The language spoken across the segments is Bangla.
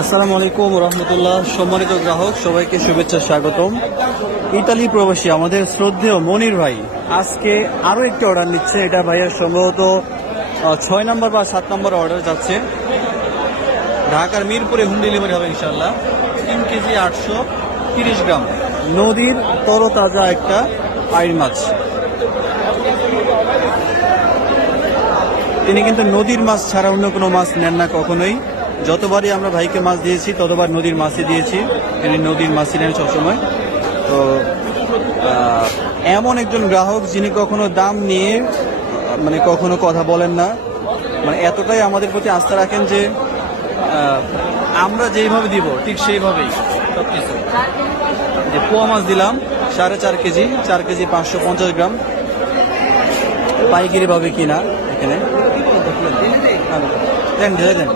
আসসালামু আলাইকুম রহমতুল্লাহ। সম্মানিত গ্রাহক, সবাইকে শুভেচ্ছা, স্বাগতম। ইতালি প্রবাসী, আমাদের শ্রদ্ধেয় মনির ভাই, আজকে আরও একটি অর্ডার নিচ্ছে। এটা ভাইয়ের সম্ভবত ছয় নম্বর বা সাত নম্বর অর্ডার যাচ্ছে। ঢাকার মিরপুরে হোম ডেলিভারি হবে ইনশাল্লাহ তিন কেজি আটশো তিরিশ গ্রাম। নদীর তরতাজা একটা আইর মাছ। তিনি কিন্তু নদীর মাছ ছাড়া অন্য কোনো মাছ নেন না কখনোই। যতবারই আমরা ভাইকে মাছ দিয়েছি, ততবার নদীর মাছই দিয়েছি। তিনি নদীর মাছই নেন সবসময়। তো এমন একজন গ্রাহক যিনি কখনো দাম নিয়ে মানে কখনো কথা বলেন না মানে এতটাই আমাদের প্রতি আস্থা রাখেন যে আমরা যেইভাবে দিব, ঠিক সেইভাবেই সব কিছু যে পোয়া মাছ দিলাম, সাড়ে চার কেজি চার কেজি পাঁচশো পঞ্চাশ গ্রাম। পাইকারি পাবে কিনা এখানে। দেন ঢেলে দেন।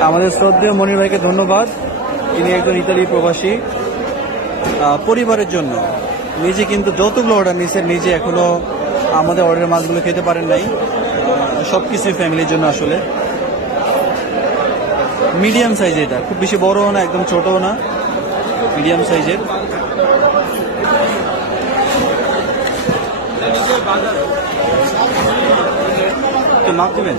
আমাদের শ্রদ্ধেয় মনির ভাইকে ধন্যবাদ। তিনি একজন ইতালি প্রবাসী। পরিবারের জন্য। নিজে কিন্তু যতগুলো অর্ডার নিয়েছেন নিজে এখনও আমাদের অর্ডারের মাছগুলো খেতে পারেন নাই। সব কিছুই ফ্যামিলির জন্য আসলে। মিডিয়াম সাইজ এটা। খুব বেশি বড়ও না, একদম ছোটও না। মিডিয়াম সাইজের মাপ দেবেন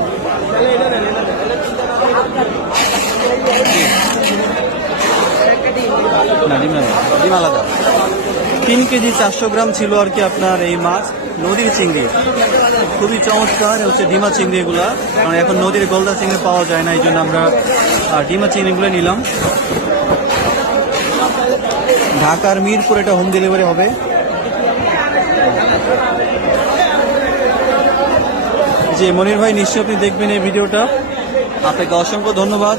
তিন কেজি চারশো গ্রাম ছিল আর কি আপনার এই মাছ, নদীর চিংড়ি। খুবই চমৎকার হচ্ছে ডিমা চিংড়ি এগুলা কারণ এখন নদীর গলদা চিংড়ি পাওয়া যায় না, এই জন্য আমরা ডিমা চিংড়িগুলো নিলাম। ঢাকার মিরপুর এটা হোম ডেলিভারি হবে। যে মনির ভাই, নিশ্চয়ই আপনি দেখবেন এই ভিডিওটা। আপনাকে অসংখ্য ধন্যবাদ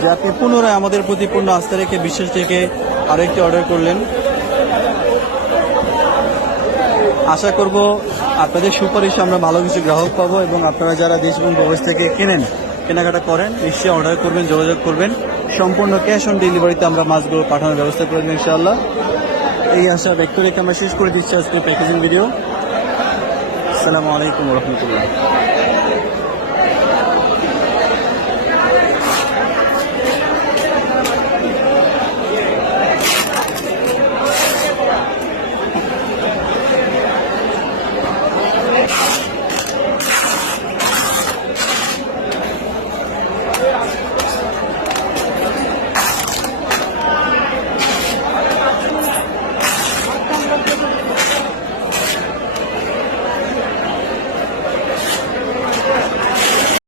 যে আপনি পুনরায় আমাদের প্রতি পূর্ণ আস্থা রেখে বিশ্বাস থেকে আরেকটি অর্ডার করলেন। আশা করব আপনাদের সুপারিশে আমরা ভালো কিছু গ্রাহক পাবো এবং আপনারা যারা দেশ এবং প্রবেশ থেকে কেনেন, কেনাকাটা করেন, নিশ্চয়ই অর্ডার করবেন, যোগাযোগ করবেন। সম্পূর্ণ ক্যাশ অন ডেলিভারিতে আমরা মাছগুলো পাঠানোর ব্যবস্থা করে দেবো ইনশাআল্লাহ। এই আশা ব্যক্ত রেখে আমরা শেষ করে দিচ্ছি আজকে প্যাকেজিং ভিডিও আসসালামু আলাইকুম রহমতুল্লাহ।